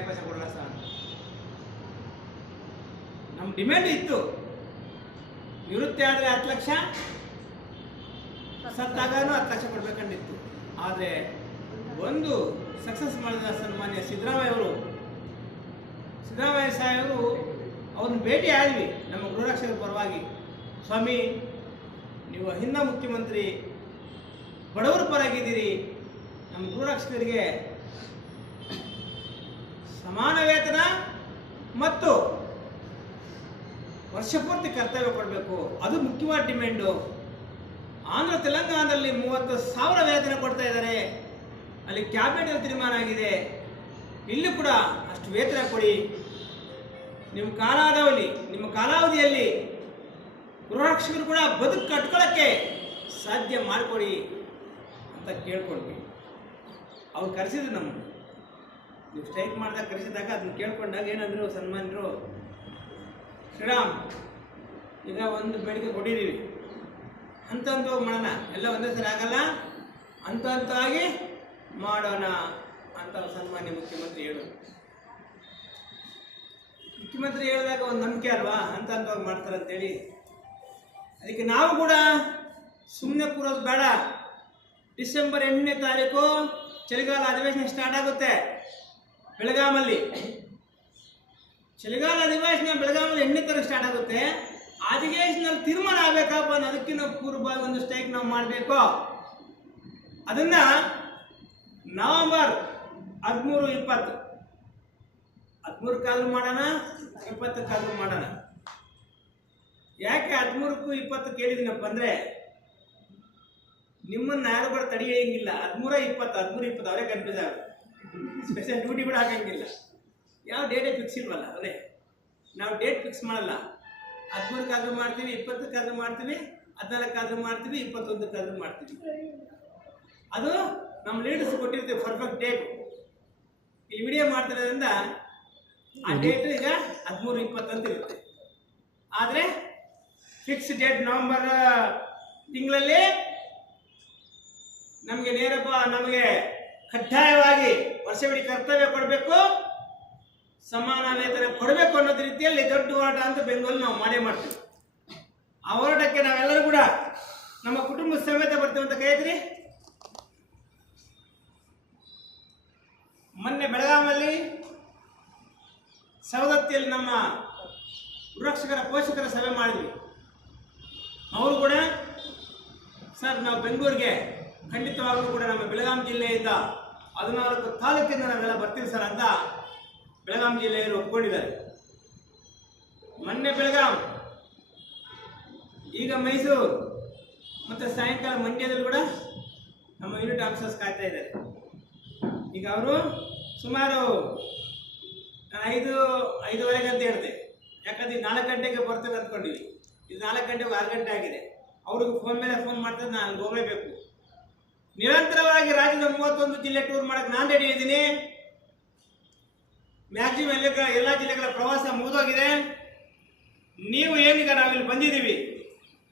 ಅವಕಾಶ ಕೊಡಲ್ಲ ಸರ್ ನಮ್ಮ ಡಿಮ್ಯಾಂಡ್ ಇತ್ತು ನಿವೃತ್ತಿ ಆದರೆ ಹತ್ತು ಲಕ್ಷ ಸತ್ತಾಗನೂ ಹತ್ತು ಲಕ್ಷ ಕೊಡ್ಬೇಕಂದಿತ್ತು ಆದರೆ ಒಂದು ಸಕ್ಸಸ್ ಮಾಡಿದ ಸನ್ಮಾನ್ಯ ಸಿದ್ದರಾಮಯ್ಯ ಅವರು ಸಿದ್ದರಾಮಯ್ಯ ಸಾಹೇಬರು ಅವ್ರನ್ನ ಭೇಟಿ ಆದ್ವಿ ನಮ್ಮ ಗೃಹರಕ್ಷಕರ ಪರವಾಗಿ ಸ್ವಾಮಿ ನೀವು ಹಿಂದ ಮುಖ್ಯಮಂತ್ರಿ, ಬಡವರ ಪರವಾಗಿದ್ದೀರಿ ನಮ್ಮ ಗೃಹರಕ್ಷಕರಿಗೆ ಸಮಾನ ವೇತನ ಮತ್ತು ವರ್ಷಪೂರ್ತಿ ಕರ್ತವ್ಯ ಕೊಡಬೇಕು. ಅದು ಮುಖ್ಯವಾದ ಡಿಮ್ಯಾಂಡು. ಆಂಧ್ರ, ತೆಲಂಗಾಣದಲ್ಲಿ ಮೂವತ್ತು ಸಾವಿರ ವೇತನ ಕೊಡ್ತಾ ಇದ್ದಾರೆ. ಅಲ್ಲಿ ಕ್ಯಾಬಿನೆಟ್ ತೀರ್ಮಾನ ಆಗಿದೆ. ಇಲ್ಲಿ ಕೂಡ ಅಷ್ಟು ವೇತನ ಕೊಡಿ. ನಿಮ್ಮ ಕಾಲಾವಧಿ, ನಿಮ್ಮ ಕಾಲಾವಧಿಯಲ್ಲಿ ಗೃಹರಕ್ಷಕರು ಕೂಡ ಬದುಕು ಕಟ್ಕೊಳ್ಳೋಕ್ಕೆ ಸಾಧ್ಯ ಮಾಡಿಕೊಡಿ ಅಂತ ಕೇಳ್ಕೊಂಡ್ವಿ. ಅವ್ರು ಕರೆಸಿದ್ರು ನಮ್ಮನ್ನು ನೀವು ಸ್ಟ್ರೈಕ್ ಮಾಡಿದಾಗ, ಕರೆಸಿದಾಗ ಅದನ್ನ ಕೇಳ್ಕೊಂಡಾಗ ಏನಂದ್ರು ಸನ್ಮಾನ್ಯರು, ಶ್ರೀರಾಮ್, ಈಗ ಒಂದು ಬೇಡಿಕೆ ಕೊಟ್ಟಿದ್ದೀವಿ. ಹಂತ ಹಂತವಾಗಿ ಮಾಡೋಣ. ಎಲ್ಲ ಒಂದೇ ಸರಿ ಆಗಲ್ಲ. ಹಂತ ಹಂತವಾಗಿ ಮಾಡೋಣ ಅಂತ ಸನ್ಮಾನ್ಯ ಮುಖ್ಯಮಂತ್ರಿ ಹೇಳು ಮುಖ್ಯಮಂತ್ರಿ ಹೇಳಿದಾಗ ಒಂದು ನಂಬಿಕೆ ಅಲ್ವಾ? ಅಂತ ಹಂತವಾಗಿ ಮಾಡ್ತಾರೆ ಅಂತೇಳಿ. ಅದಕ್ಕೆ ನಾವು ಕೂಡ ಸುಮ್ಮನೆ ಕೂರೋದು ಬೇಡ. ಡಿಸೆಂಬರ್ ಎಂಟನೇ ತಾರೀಕು ಚಳಿಗಾಲ ಅಧಿವೇಶನ ಸ್ಟಾರ್ಟ್ ಆಗುತ್ತೆ. ಬೆಳಗಾಮಲ್ಲಿ. ಚಳಿಗಾಲ ಅಧಿವೇಶನ ಬೆಳಗಾಮಲ್ಲಿ ಎಂಟನೇ ತಾರೀಕು ಸ್ಟಾರ್ಟ್ ಆಗುತ್ತೆ. ಅಧಿವೇಶನದಲ್ಲಿ ತೀರ್ಮಾನ ಆಗ್ಬೇಕಪ್ಪ ಅದಕ್ಕಿಂತ ಪೂರ್ವವಾಗಿ ಒಂದು ಸ್ಟ್ರೈಕ್ ನಾವು ಮಾಡಬೇಕು. ಅದನ್ನ ನವೆಂಬರ್ ಹದಿಮೂರು ಇಪ್ಪತ್ತು. ಹದಿಮೂರು ಕಾಲು ಮಾಡೋಣ, ಇಪ್ಪತ್ತು ಕಾಲು ಮಾಡೋಣ. ಯಾಕೆ ಹದಿಮೂರಕ್ಕೂ ಇಪ್ಪತ್ತು ಕೇಳಿದಿನಪ್ಪ ಅಂದ್ರೆ, ನಿಮ್ಮನ್ನು ಯಾರು ಕೂಡ ತಡೆಯಂಗಿಲ್ಲ ಹದಿಮೂರ ಇಪ್ಪತ್ತು, ಹದಿಮೂರು ಇಪ್ಪತ್ತು, ಅವರೇ ಕನ್ಫ್ಯೂಸ್ ಆಗ ಸ್ಪೆಷಲ್ ಡ್ಯೂಟಿ ಕೂಡ ಹಾಕಂಗಿಲ್ಲ. ಯಾವ ಡೇಟೇ ಫಿಕ್ಸ್ ಇಲ್ವಲ್ಲ ಅದೇ ನಾವು ಡೇಟ್ ಫಿಕ್ಸ್ ಮಾಡಲ್ಲ. ಹದಿಮೂರಕ್ಕಾದ್ರೂ ಮಾಡ್ತೀವಿ ಇಪ್ಪತ್ತಕ್ಕಾದ್ರೂ ಮಾಡ್ತೀವಿ ಹದಿನಾಲ್ಕಾದ್ರೂ ಮಾಡ್ತೀವಿ ಇಪ್ಪತ್ತೊಂದಕ್ಕಾದ್ರೂ ಮಾಡ್ತೀವಿ. ಅದು ನಮ್ಮ ಲೀಡರ್ಸ್ ಕೊಟ್ಟಿರ್ತೀವಿ ಪರ್ಫೆಕ್ಟ್ ಡೇಟ್ ಇಲ್ಲಿ ವಿಡಿಯೋ ಮಾಡ್ತಿರೋದ್ರಿಂದ ಆ ಡೇಟ್ ಈಗ ಹದಿಮೂರು ಇಪ್ಪತ್ತಂತ ಇರುತ್ತೆ. ಆದರೆ ಫಿಕ್ಸ್ ಡೇಟ್ ನವೆಂಬರ್ ತಿಂಗಳಲ್ಲಿ ನಮಗೆ ನೇರಪ್ಪ ನಮಗೆ ಕಡ್ಡಾಯವಾಗಿ ವರ್ಷವಿಡೀ ಕರ್ತವ್ಯ ಕೊಡಬೇಕು, ಸಮಾನ ವೇತನ ಕೊಡಬೇಕು ಅನ್ನೋದು ರೀತಿಯಲ್ಲಿ ದೊಡ್ಡ ಹೋರಾಟ ಅಂತ ಬೆಂಗಳೂರು ನಾವು ಮಾಡೇ ಮಾಡ್ತೀವಿ. ಆ ಹೋರಾಟಕ್ಕೆ ನಾವೆಲ್ಲರೂ ಕೂಡ ನಮ್ಮ ಕುಟುಂಬ ಸಮೇತ ಬರ್ತೇವೆ ಅಂತ ಕೈದ್ರಿ ಮೊನ್ನೆ ಬೆಳಗಾಮಲ್ಲಿ ಸವದತ್ತಿಯಲ್ಲಿ ನಮ್ಮ ಗೃಹರಕ್ಷಕರ ಪೋಷಕರ ಸಭೆ ಮಾಡಿದ್ವಿ. ಅವರು ಕೂಡ, ಸರ್, ನಾವು ಬೆಂಗಳೂರಿಗೆ ಖಂಡಿತವಾಗಲೂ ಕೂಡ ನಮ್ಮ ಬೆಳಗಾಂ ಜಿಲ್ಲೆಯಿಂದ ಹದಿನಾಲ್ಕು ತಾಲೂಕಿಂದ ನಾವೆಲ್ಲ ಬರ್ತೀವಿ ಸರ್ ಅಂತ ಬೆಳಗಾಂ ಜಿಲ್ಲೆಯಲ್ಲಿ ಒಪ್ಕೊಂಡಿದ್ದಾರೆ. ಮೊನ್ನೆ ಬೆಳಗಾಂ, ಈಗ ಮೈಸೂರು, ಮತ್ತು ಸಾಯಂಕಾಲ ಮಂಡ್ಯದಲ್ಲಿ ಕೂಡ ನಮ್ಮ ಯೂನಿಟ್ ಆಫೀಸರ್ಸ್ ಕಾಯ್ತಾ ಇದ್ದಾರೆ. ಈಗ ಅವರು ಸುಮಾರು ನಾನು ಐದು, ಐದುವರೆಗೆ ಅಂತ ಹೇಳ್ತೆ ಯಾಕಂದ್ರೆ ನಾಲ್ಕು ಗಂಟೆಗೆ ಬರ್ತೇವೆ ಅಂದ್ಕೊಂಡಿವಿ ಇದು ನಾಲ್ಕು ಗಂಟೆಗೆ ಆರು ಗಂಟೆ ಆಗಿದೆ. ಅವ್ರಿಗೆ ಫೋನ್ ಮೇಲೆ ಫೋನ್ ಮಾಡ್ತಾರೆ ನಾನು ಹೋಗಲೇಬೇಕು. ನಿರಂತರವಾಗಿ ರಾಜ್ಯದ ಮೂವತ್ತೊಂದು ಜಿಲ್ಲೆ ಟೂರ್ ಮಾಡಕ್ಕೆ ನಾನು ರೆಡಿ ಇದ್ದೀನಿ. ಮ್ಯಾಕ್ಸಿಮಮ್ ಎಲ್ಲ ಎಲ್ಲ ಜಿಲ್ಲೆಗಳ ಪ್ರವಾಸ ಮುಗಿದೋಗಿದೆ. ನೀವು ಏನೀಗ ನಾವಿಲ್ಲಿ ಬಂದಿದ್ದೀವಿ,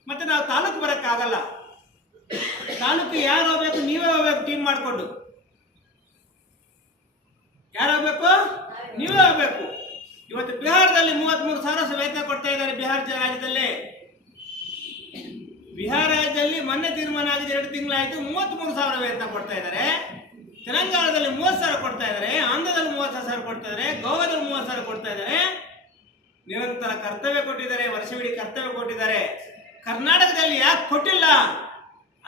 ಮತ್ತೆ ನಾವು ತಾಲೂಕು ಬರೋಕ್ಕಾಗಲ್ಲ. ತಾಲೂಕು ಯಾರು ಹೋಗ್ಬೇಕು, ನೀವೇ ಹೋಗ್ಬೇಕು ಟೀಮ್ ಮಾಡಿಕೊಂಡು. ಯಾರು ಹೋಗ್ಬೇಕು? ನೀವೇ ಹೋಗ್ಬೇಕು. ಇವತ್ತು ಬಿಹಾರದಲ್ಲಿ ಮೂವತ್ಮೂರು ಸಾವಿರ ವೇತನ ಕೊಡ್ತಾ ಇದ್ದಾರೆ ಬಿಹಾರ ರಾಜ್ಯದಲ್ಲಿ. ಬಿಹಾರ ರಾಜ್ಯದಲ್ಲಿ ಮೊನ್ನೆ ತೀರ್ಮಾನ ಆಗಿದೆ, ಎರಡು ತಿಂಗಳಾಯ್ತು, ಮೂವತ್ಮೂರು ಸಾವಿರ ವೇತನ ಕೊಡ್ತಾ ಇದ್ದಾರೆ. ತೆಲಂಗಾಣದಲ್ಲಿ ಮೂವತ್ತು ಸಾವಿರ ಕೊಡ್ತಾ ಇದ್ದಾರೆ, ಆಂಧ್ರದಲ್ಲಿ ಮೂವತ್ತು ಸಾವಿರ ಕೊಡ್ತಾ ಇದ್ದಾರೆ, ಗೋವಾದಲ್ಲಿ ಮೂವತ್ತು ಸಾವಿರ ಕೊಡ್ತಾ ಇದ್ದಾರೆ. ನಿರಂತರ ಕರ್ತವ್ಯ ಕೊಟ್ಟಿದ್ದಾರೆ, ವರ್ಷವಿಡೀ ಕರ್ತವ್ಯ ಕೊಟ್ಟಿದ್ದಾರೆ. ಕರ್ನಾಟಕದಲ್ಲಿ ಯಾಕೆ ಕೊಟ್ಟಿಲ್ಲ?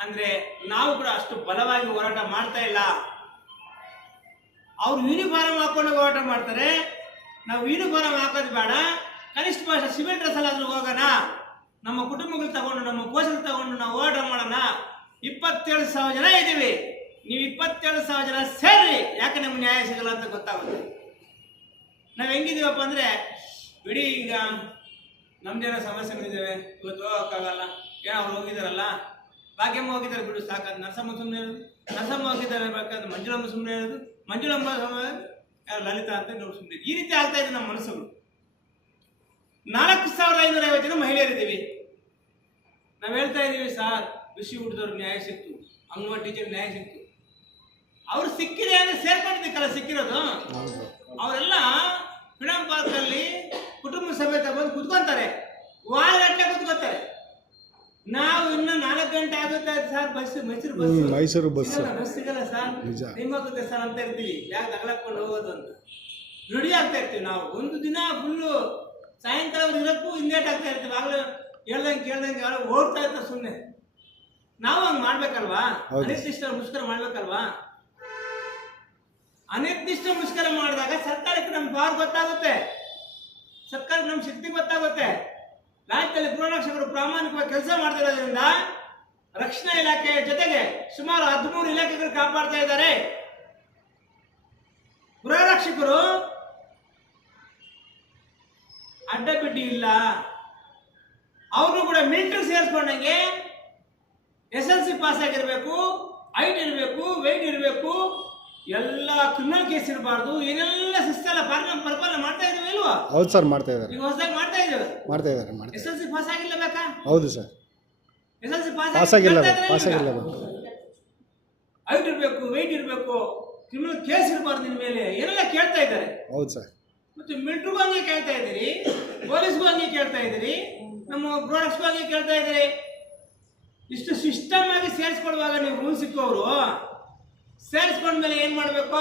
ಅಂದ್ರೆ ನಾವು ಕೂಡ ಅಷ್ಟು ಬಲವಾಗಿ ಹೋರಾಟ ಮಾಡ್ತಾ ಇಲ್ಲ. ಅವ್ರು ಯೂನಿಫಾರ್ಮ್ ಹಾಕೊಂಡು ಹೋರಾಟ ಮಾಡ್ತಾರೆ. ನಾವು ಯೂನಿಫಾರ್ಮ್ ಹಾಕೋದು ಬೇಡ. ಕನಿಷ್ಠ ಭಾಷೆ ಸಿವಿಲ್ ಡ್ರೆಸ್ ಅಲ್ಲಾದ್ರೂ ಹೋಗೋಣ. ನಮ್ಮ ಕುಟುಂಬಗಳು ತಗೊಂಡು, ನಮ್ಮ ಪೋಷಕರು ತಗೊಂಡು ನಾವು ಹೋರಾಟ ಮಾಡೋಣ ಇಪ್ಪತ್ತೇಳು ಸಾವಿರ ಜನ ಇದ್ದೀವಿ. ನೀವು ಇಪ್ಪತ್ತೇಳು ಸಾವಿರ ಜನ ಸೇರಿ ಯಾಕೆ ನಮ್ಗೆ ನ್ಯಾಯ ಸಿಗಲ್ಲ ಅಂತ ಗೊತ್ತಾಗುತ್ತೆ. ನಾವು ಹೆಂಗಿದ್ದೀವಪ್ಪ ಅಂದ್ರೆ, ಬಿಡಿ ಈಗ ನಮ್ದೇನೋ ಸಮಸ್ಯೆಗಳಿದ್ದಾವೆ. ಇವತ್ತು ಹೋಗೋಕ್ಕಾಗಲ್ಲ. ಏನೋ ಅವ್ರು ಹೋಗಿದಾರಲ್ಲ ಭಾಗ್ಯಮ್ಮ ಹೋಗಿದ್ದಾರೆ ಬಿಡು, ಸಾಕಂತ. ನರಸಮ್ಮ ಸುಮ್ಮನೆ ಇರೋದು. ನರಸಮ್ಮ ಹೋಗಿದ್ದಾರೆ ಬೇಕಾದ್ರೆ ಮಂಜುಳಮ್ಮ ಸುಮ್ಮನೆ ಹೇಳೋದು ಮಂಜುಳಮ್ಮ ಲಲಿತಾ ಅಂತ ನೋಡಿ ಸುಮ್ಮನೆ ಈ ರೀತಿ ಆಗ್ತಾ ಇದೆ ನಮ್ಮ ಮನಸ್ಸುಗಳು. ನಾಲ್ಕು ಸಾವಿರದ ಐನೂರ ಐವತ್ತು ಜನ ಮಹಿಳೆಯರಿದ್ದೀವಿ. ನಾವು ಹೇಳ್ತಾ ಇದ್ದೀವಿ ಸರ್ ಬಿಸಿ ಹುಟ್ಟಿದವ್ರು ನ್ಯಾಯ ಸಿಕ್ತು. ಅಂಗನವಾಡಿ ಟೀಚರ್ ನ್ಯಾಯ ಸಿಕ್ತು. ಅವ್ರು ಸಿಕ್ಕಿದೆ ಅಂದ್ರೆ ಕಲ ಸಿಕ್ಕಿರೋದು. ಅವರೆಲ್ಲ ಫ್ರೀಡಂ ಪಾರ್ಕ್ ಅಲ್ಲಿ ಕುಟುಂಬ ಸಮೇತ ಬಂದು ಕುತ್ಕೊಂತಾರೆ. ವಾರ ಗಂಟೆ ಕುತ್ಕೋತಾರೆ. ನಾವು ಇನ್ನು ನಾಲ್ಕು ಗಂಟೆ ಆಗುತ್ತೆ sir bus Mysuru bus. Mysuru bus. Bus ಸಿಗಲ್ಲ ಸರ್. ನಿಮ್ಮಾಗುತ್ತೆ ಸರ್ ಅಂತ ಇರ್ತೀವಿ. ಯಾಕೆ ತಗಲಾಕೊಂಡು ಹೋಗೋದು ಅಂತ. ರೆಡಿ ಆಗ್ತಾ ಇರ್ತೀವಿ ನಾವು. ಒಂದು ದಿನ ಫುಲ್ಲು ಸಾಯಂಕಾಲ ಇರೋಕ್ಕೂ ಇನ್ನೇಟ್ ಆಗ್ತಾ ಇರ್ತೀವಿ ಆಗಲೇ ಹೇಳ್ದಂಗೆ ಕೇಳ್ದಂಗೆ ಓಡ್ತಾ ಇರ್ತಾರೆ ಸುಮ್ಮನೆ ನಾವು ಹಂಗೆ ಮಾಡ್ಬೇಕಲ್ವಾ. ಅನಿರ್ದಿಷ್ಟ ಮುಷ್ಕರ ಮಾಡ್ಬೇಕಲ್ವಾ? ಅನಿರ್ದಿಷ್ಟ ಮುಷ್ಕರ ಮಾಡಿದಾಗ ಸರ್ಕಾರಕ್ಕೆ ನಮ್ಮ ಬಾರ್ ಗೊತ್ತಾಗುತ್ತೆ. ಸರ್ಕಾರಕ್ಕೆ ನಮ್ಮ ಶಕ್ತಿ ಗೊತ್ತಾಗುತ್ತೆ. ರಾಜ್ಯದಲ್ಲಿ ಗೃಹರಕ್ಷಕರು ಪ್ರಾಮಾಣಿಕವಾಗಿ ಕೆಲಸ ಮಾಡ್ತಿರೋದ್ರಿಂದ ರಕ್ಷಣಾ ಇಲಾಖೆಯ ಜೊತೆಗೆ ಸುಮಾರು ಹದಿಮೂರು ಇಲಾಖೆಗಳು ಕಾಪಾಡ್ತಾ ಇದ್ದಾರೆ. ಗೃಹರಕ್ಷಕರು ಅಡ್ಡಬಿಡ್ಡಿ ಇಲ್ಲ. ಅವರು ಕೂಡ ಮಿಲಿಟರಿ ಸೇರಿಸ್ಕೊಂಡಂಗೆ ಎಸ್ ಎಲ್ ಸಿ ಪಾಸ್ ಆಗಿರಬೇಕು ಹೈಟ್ ಇರಬೇಕು ವೆಯ್ಟ್ ಇರಬೇಕು ಎಲ್ಲ ಕ್ರಿಮಿನಲ್ ಕೇಸ್ ಇರಬಾರ್ದು ಏನೆಲ್ಲ ಸಿಸ್ಟೆಲ್ಲ ಪರಿಪಾಲನೆ ಮಾಡ್ತಾ ಇದ್ದೀವಿ ಇಲ್ವಾ? ಹೌದು ಸರ್ ಮಾಡ್ತಾ ಇದ್ದಾರೆ. ಈಗ ಹೊಸದಾಗಿ ಮಾಡ್ತಾ ಇದ್ದೀವಿ. ಮಾಡ್ತಾ ಇದ್ದಾರೆ ಮಾಡ್ತಾ ಎಸ್ ಎಲ್ ಸಿ ಪಾಸ್ ಆಗಿಲ್ಲ ಬೇಕಾ? ಹೌದು sir. S L C pass pass ಆಗಿಲ್ಲ ಪಾಸ್ ಆಗಿಲ್ಲ ಹೈಟ್ ಇರಬೇಕು ವೆಯ್ಟ್ ಇರಬೇಕು ಕ್ರಿಮಿನಲ್ ಕೇಸ್ ಇರಬಾರ್ದು ನಿನ್ನ ಮೇಲೆ. ಏನೆಲ್ಲ ಕೇಳ್ತಾ ಇದ್ದಾರೆ? ಹೌದು ಸರ್. ಮಿಲಿಟ್ರಿಗೂ ಹಂಗೆ ಕೇಳ್ತಾ ಇದ್ದೀರಿ, ಪೊಲೀಸ್ಗೂ ಹಂಗೆ ಕೇಳ್ತಾ ಇದ್ದೀರಿ, ನಮ್ಮ ಪ್ರಾಡಕ್ಟ್ಸ್ಗೂ ಹಂಗೆ ಕೇಳ್ತಾ ಇದ್ದೀರಿ. ಇಷ್ಟು ಸಿಸ್ಟಮ್ ಆಗಿ ಸೇರಿಸ್ಕೊಡುವಾಗ ನೀವು ರೂಲ್ ಸಿಕ್ಕವರು ಸೇರಿಸ್ಕೊಂಡ್ಮೇಲೆ ಏನು ಮಾಡಬೇಕು?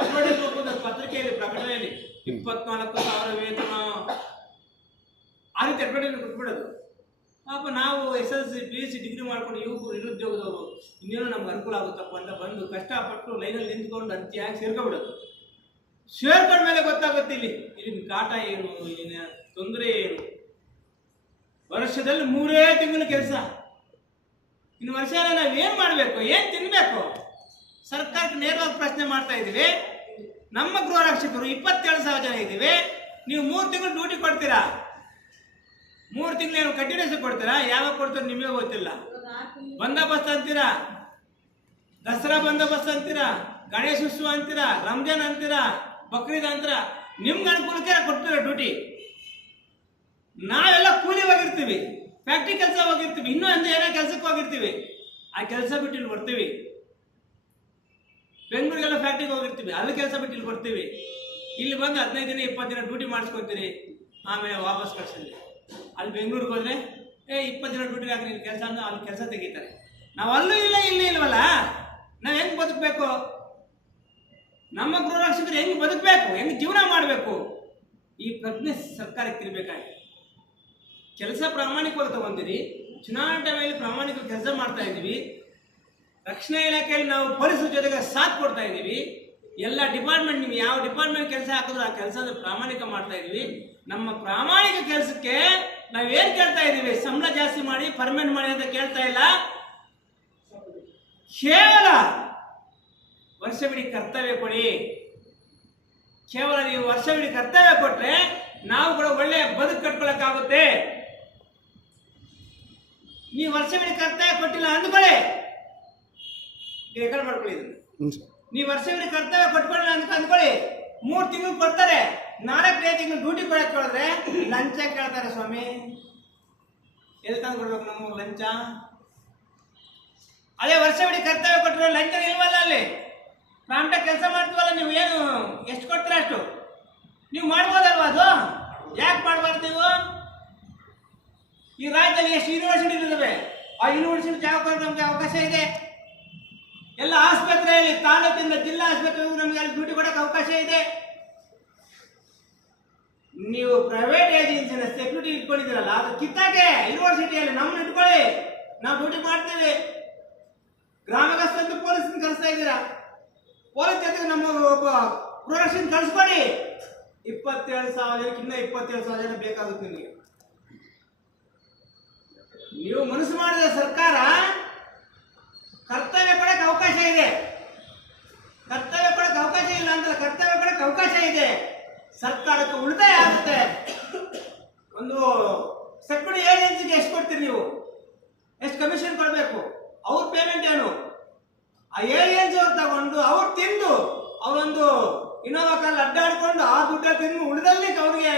ಅಡ್ವರ್ಟೈಸ್ ಹೋಗ್ಬೋದು ಪತ್ರಿಕೆಯಲ್ಲಿ, ಪ್ರಕಟಣೆಯಲ್ಲಿ, ಇಪ್ಪತ್ನಾಲ್ಕು ಸಾವಿರ ವೇತನ. ಆ ರೀತಿ ಅಡ್ವರ್ಟೈಸ್ ಕೊಟ್ಬಿಡೋದು. ಪಾಪ ನಾವು S L C P U C degree ಮಾಡ್ಕೊಂಡು ಯುವಕರು ನಿರುದ್ಯೋಗದವರು, ಇನ್ನೇನು ನಮ್ಗೆ ಅನುಕೂಲ ಆಗುತ್ತಪ್ಪ ಅಂತ ಬಂದು ಕಷ್ಟಪಟ್ಟು ಲೈನಲ್ಲಿ ನಿಂತ್ಕೊಂಡು ಅಂತ್ಯ ಸೇರ್ಕೊಬಿಡೋದು. ಸೇರ್ಕೊಂಡ ಮೇಲೆ ಗೊತ್ತಾಗುತ್ತೆ ಇಲ್ಲಿ. ಇಲ್ಲಿನ ಕಾಟ ಏನು, ಇಲ್ಲಿನ ತೊಂದರೆ ಏನು? ವರ್ಷದಲ್ಲಿ ಮೂರೇ ತಿಂಗಳ ಕೆಲಸ. ಇನ್ನು ವರ್ಷ ನಾವು ಏನು ಮಾಡಬೇಕು? ಏನು ತಿನ್ನಬೇಕು ಸರ್ಕಾರಕ್ಕೆ ನೇರವಾಗಿ ಪ್ರಶ್ನೆ ಮಾಡ್ತಾ ಇದ್ದೀವಿ. ನಮ್ಮ ಗೃಹ ರಕ್ಷಕರು ಇಪ್ಪತ್ತೇಳು ಸಾವಿರ ಜನ ಇದ್ದೀವಿ. ನೀವು ಮೂರು ತಿಂಗಳು ಡ್ಯೂಟಿ ಕೊಡ್ತೀರಾ? ಮೂರು ತಿಂಗಳು ಏನು ಕಂಟಿನ್ಯೂಸ್ ಕೊಡ್ತೀರಾ? ಯಾವಾಗ ಕೊಡ್ತೀರೋ ನಿಮಗೆ ಗೊತ್ತಿಲ್ಲ. ಬಂದೋಬಸ್ತ್ ಅಂತೀರಾ? ದಸರಾ ಬಂದೋಬಸ್ತ್ ಅಂತೀರಾ? ಗಣೇಶ ಗಣೇಶೋತ್ಸವ ಅಂತೀರಾ? ರಂಜಾನ್ ಅಂತೀರಾ? ಬಕ್ರೀದ್ ನಂತರ ನಿಮ್ಗೆ ಅನುಕೂಲಕ್ಕೆ ಕೊಡ್ತೀವಿ ಡ್ಯೂಟಿ ನಾವೆಲ್ಲ ಕೂಲಿ ಹೋಗಿರ್ತೀವಿ ಫ್ಯಾಕ್ಟ್ರಿ ಕೆಲಸ ಹೋಗಿರ್ತೀವಿ, ಇನ್ನೂ ಅಂದ್ರೆ ಏನೋ ಕೆಲಸಕ್ಕೆ ಹೋಗಿರ್ತೀವಿ, ಆ ಕೆಲಸ ಬಿಟ್ಟು ಇಲ್ಲಿ ಬರ್ತೀವಿ. ಬೆಂಗಳೂರಿಗೆಲ್ಲ ಫ್ಯಾಕ್ಟ್ರಿಗೆ ಹೋಗಿರ್ತೀವಿ, ಅಲ್ಲಿ ಕೆಲಸ ಬಿಟ್ಟು ಇಲ್ಲಿ ಬರ್ತೀವಿ. ಇಲ್ಲಿ ಬಂದು ಹದಿನೈದು ದಿನ, ಇಪ್ಪತ್ತು ದಿನ ಡ್ಯೂಟಿ ಮಾಡಿಸ್ಕೊತೀರಿ, ಆಮೇಲೆ ವಾಪಸ್ ಕಳ್ಸಿದ್ವಿ ಅಲ್ಲಿ ಬೆಂಗಳೂರಿಗೆ ಹೋದ್ರೆ, ಏ, ಇಪ್ಪತ್ತು ದಿನ ಡ್ಯೂಟಿ ಹಾಕಿ ಕೆಲಸ ಅಂದ್ರೆ ಅಲ್ಲಿ ಕೆಲಸ ತೆಗಿತಾರೆ. ನಾವು ಅಲ್ಲೂ ಇಲ್ಲ, ಇಲ್ಲಿ ಇಲ್ವಲ್ಲ? ನಾವು ಹೆಂಗೆ ಬದುಕಬೇಕು? ನಮ್ಮ ಗೃಹರಕ್ಷಕರು ಹೆಂಗೆ ಬದುಕಬೇಕು? ಹೆಂಗೆ ಜೀವನ ಮಾಡಬೇಕು? ಈ ಪ್ರಜ್ಞೆ ಸರ್ಕಾರಕ್ಕೆ ಇರಬೇಕಾಗಿದೆ ಕೆಲಸ ಪ್ರಾಮಾಣಿಕವಾಗಿ ತಗೊಂತೀರಿ, ಚುನಾವಣಾ ಟೈಮಲ್ಲಿ ಪ್ರಾಮಾಣಿಕ ಕೆಲಸ ಮಾಡ್ತಾ ಇದ್ದೀವಿ. ರಕ್ಷಣಾ ಇಲಾಖೆಯಲ್ಲಿ ನಾವು ಪೊಲೀಸರ ಜೊತೆಗೆ ಸಾಥ್ ಕೊಡ್ತಾ ಇದ್ದೀವಿ. ಎಲ್ಲ ಡಿಪಾರ್ಟ್ಮೆಂಟ್, ನಿಮ್ಗೆ ಯಾವ ಡಿಪಾರ್ಟ್ಮೆಂಟ್ ಕೆಲಸ ಹಾಕಿದ್ರು ಆ ಕೆಲಸದ ಪ್ರಾಮಾಣಿಕ ಮಾಡ್ತಾ ಇದ್ದೀವಿ. ನಮ್ಮ ಪ್ರಾಮಾಣಿಕ ಕೆಲಸಕ್ಕೆ ನಾವೇನ್ ಕೇಳ್ತಾ ಇದ್ದೀವಿ? ಸಂಬಳ ಜಾಸ್ತಿ ಮಾಡಿ ಪರ್ಮನೆಂಟ್ ಮಾಡಿ ಅಂತ ಕೇಳ್ತಾ ಇಲ್ಲ. ಕೇವಲ ವರ್ಷವಿಡೀ ಕರ್ತವ್ಯ ಕೊಡಿ. ಕೇವಲ ನೀವು ವರ್ಷವಿಡಿ ಕರ್ತವ್ಯ ಕೊಟ್ರೆ ನಾವು ಕೂಡ ಒಳ್ಳೆ ಬದುಕು ಕಟ್ಕೊಳಕ್ಕಾಗುತ್ತೆ. ನೀವು ವರ್ಷವಿಡಿ ಕರ್ತವ್ಯ ಕೊಟ್ಟಿಲ್ಲ ಅಂದ್ಕೊಳ್ಳಿ. ರೆಕಾರ್ಡ್ ಮಾಡ್ಕೊಳ್ಳಿ ನೀವು ವರ್ಷವಿಡಿ ಕರ್ತವ್ಯ ಕೊಟ್ಕೊಳ್ಳಿ ಅಂತ ಅಂದ್ಕೊಳ್ಳಿ. ಮೂರು ತಿಂಗಳು ಕೊಡ್ತಾರೆ. ನಾಲ್ಕನೇ ತಿಂಗಳು ಡ್ಯೂಟಿ ಕೊಡಕ್ಕೆ ಹೇಳಿದ್ರೆ ಲಂಚ ಕೇಳ್ತಾರೆ ಸ್ವಾಮಿ. ಎಲ್ಲಿ ತಂದು ಕೊಡ್ಬೇಕು ನಮಗೆ ಲಂಚ? ಅದೇ ವರ್ಷವಿಡಿ ಕರ್ತವ್ಯ ಕೊಟ್ಟರೆ ಲಂಚ ಇಲ್ವಲ್ಲ ಅಲ್ಲಿ? ಪ್ರಾಂಪ್ಟಾಗಿ ಕೆಲಸ ಮಾಡ್ತೀವಲ್ಲ ನೀವು? ಏನು? ಎಷ್ಟು ಕೊಡ್ತೀರ ಅಷ್ಟು? ನೀವು ಮಾಡ್ಬೋದಲ್ವಾ ಅದು? ಯಾಕೆ ಮಾಡಬಾರ್ದು ನೀವು? ಈ ರಾಜ್ಯದಲ್ಲಿ ಎಷ್ಟು ಯೂನಿವರ್ಸಿಟಿ ಇದ್ದಾವೆ ಆ ಯೂನಿವರ್ಸಿಟಿ ಜಾಗ ನಮಗೆ ಅವಕಾಶ ಇದೆ? ಎಲ್ಲ ಆಸ್ಪತ್ರೆಯಲ್ಲಿ, ತಾಲೂಕಿಂದ ಜಿಲ್ಲಾ ಆಸ್ಪತ್ರೆಗೂ ನಮಗೆ ಅಲ್ಲಿ ಡ್ಯೂಟಿ ಕೊಡಕ್ಕೆ ಅವಕಾಶ ಇದೆ. ನೀವು ಪ್ರೈವೇಟ್ ಏಜೆನ್ಸಿನ ಸೆಕ್ಯೂರಿಟಿ ಇಟ್ಕೊಂಡಿದ್ದೀರಲ್ಲ, ಅದು ಕಿತ್ತಾಕೆ ಯೂನಿವರ್ಸಿಟಿಯಲ್ಲಿ ನಮ್ಮನ್ನ ಇಟ್ಕೊಳ್ಳಿ. ನಾವು ಡ್ಯೂಟಿ ಮಾಡ್ತೀವಿ. ಗ್ರಾಮಗಸ್ತಂತೂ ಪೊಲೀಸ್ ಕಳಿಸ್ತಾ ಇದ್ದೀರಾ? ಪೊಲೀಸ್ ಜೊತೆಗೆ ನಮ್ಮ ಒಬ್ಬ ಪ್ರೊಡಕ್ಷನ್ ಕಳಿಸ್ಬೇಡಿ ಇಪ್ಪತ್ತೇಳು ಸಾವಿರಕ್ಕಿಂತ ಇಪ್ಪತ್ತೇಳು ಸಾವಿರ ಬೇಕಾಗುತ್ತೆ ನಿಮಗೆ. ನೀವು ಮನಸ್ಸು ಮಾಡಿದ ಸರ್ಕಾರ ಕರ್ತವ್ಯ ಪಡಕ್ಕೆ ಅವಕಾಶ ಇದೆ. ಕರ್ತವ್ಯ ಪಡಕ್ಕೆ ಅವಕಾಶ ಇಲ್ಲ ಅಂತ ಕರ್ತವ್ಯ ಪಡಕ್ಕೆ ಅವಕಾಶ ಇದೆ. ಸರ್ಕಾರಕ್ಕೆ ಉಳಿತಾಯ ಆಗುತ್ತೆ. ಒಂದು ಸೆಕ್ಯೂರಿಟಿ ಏಜೆನ್ಸಿಗೆ ಎಷ್ಟು ಕೊಡ್ತೀರಿ ನೀವು? ಎಷ್ಟು ಕಮಿಷನ್ ಕೊಡಬೇಕು? ಅವ್ರ ಪೇಮೆಂಟ್ ಏನು? ಆ ಏಜೆನ್ಸಿ ಅವ್ರು ತಗೊಂಡು ಅವ್ರು ತಿಂದು ಅವರೊಂದು ಇನ್ನೋವಾ ಕಾಲ್ ಅಡ್ಡಾಡ್ಕೊಂಡು ಆ ದುಡ್ಡ ತಿಂದು ಉಳಿದಲ್ಲಿ ಅವ್ರಿಗೆ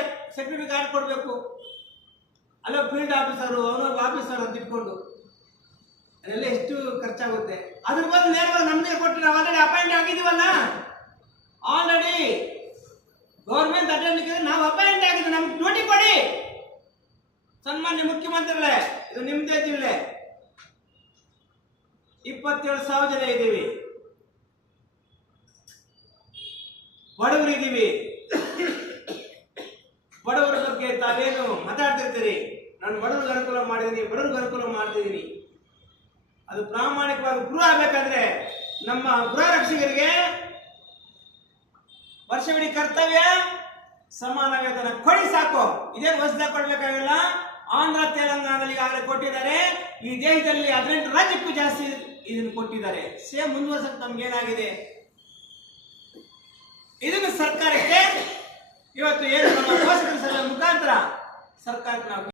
ಗಾರ್ಡ್ ಕೊಡಬೇಕು. ಅಲ್ಲ ಫೀಲ್ಡ್ ಆಫೀಸರು ಅವನೊಬ್ಬ ಆಫೀಸರ್ ಅಂತ ಇಟ್ಕೊಂಡು. ಅದೆಲ್ಲ ಎಷ್ಟು ಖರ್ಚಾಗುತ್ತೆ. ಅದ್ರ ಬದಲು ನೇರವಾಗಿ ನಮಗೆ ಕೊಟ್ಟು ನಾವು ಆಲ್ರೆಡಿ ಅಪಾಯಿಂಟ್ ಆಗಿದ್ದೀವಲ್ಲ? ಆಲ್ರೆಡಿ ಗೌರ್ಮೆಂಟ್ ಅಟೆಂಡ್ ನಾವು ಅಪಾಯಿಂಟ್ ಆಗಿದ್ದೀವಿ ನಮ್ಗೆ ಡ್ಯೂಟಿ ಕೊಡಿ. ಸನ್ಮಾನ್ಯ ಮುಖ್ಯಮಂತ್ರಿಗಳೇ, ಇದು ನಿಮ್ಮದೇ ಜಿಲ್ಲೆ ಇಪ್ಪತ್ತೇಳು ಸಾವಿರ ಜನ ಇದ್ದೀವಿ. ಬಡವರಿದ್ದೀವಿ ಬಡವರ ಬಗ್ಗೆ ತಾವೇನು ಮಾತಾಡ್ತಿರ್ತೀರಿ? ನಾನು ಬಡವ್ರಿಗೆ ಅನುಕೂಲ ಮಾಡಿದ್ದೀನಿ, ಬಡವ್ರಿಗೆ ಅನುಕೂಲ ಮಾಡ್ತಿದ್ದೀನಿ. ಅದು ಪ್ರಾಮಾಣಿಕವಾಗಿ ಗೃಹ ಆಗಬೇಕಂದ್ರೆ ನಮ್ಮ ಗೃಹ ರಕ್ಷಕರಿಗೆ ವರ್ಷವಿಡೀ ಕರ್ತವ್ಯ ಸಮಾನ ವೇತನ ಕೊಡಿ ಸಾಕು. ಇದೇ ಹೊಸದಾಗಿ ಕೊಡ್ಬೇಕಾಗಿಲ್ಲ? ಆಂಧ್ರ, ತೆಲಂಗಾಣದಲ್ಲಿ ಈಗಾಗಲೇ ಕೊಟ್ಟಿದ್ದಾರೆ. ಈ ದೇಶದಲ್ಲಿ ಹದಿನೆಂಟು ರಾಜ್ಯಕ್ಕೂ ಜಾಸ್ತಿ ಇದನ್ನು ಕೊಟ್ಟಿದ್ದಾರೆ. ಸೇಮ್ ಮುಂದುವರ್ಸಕ್ ನಮ್ಗೇನಾಗಿದೆ ಇದನ್ನು ಸರ್ಕಾರಕ್ಕೆ ಇವತ್ತು ಏನು ಮುಖಾಂತರ ಸರ್ಕಾರಕ್ಕೆ ನಾವು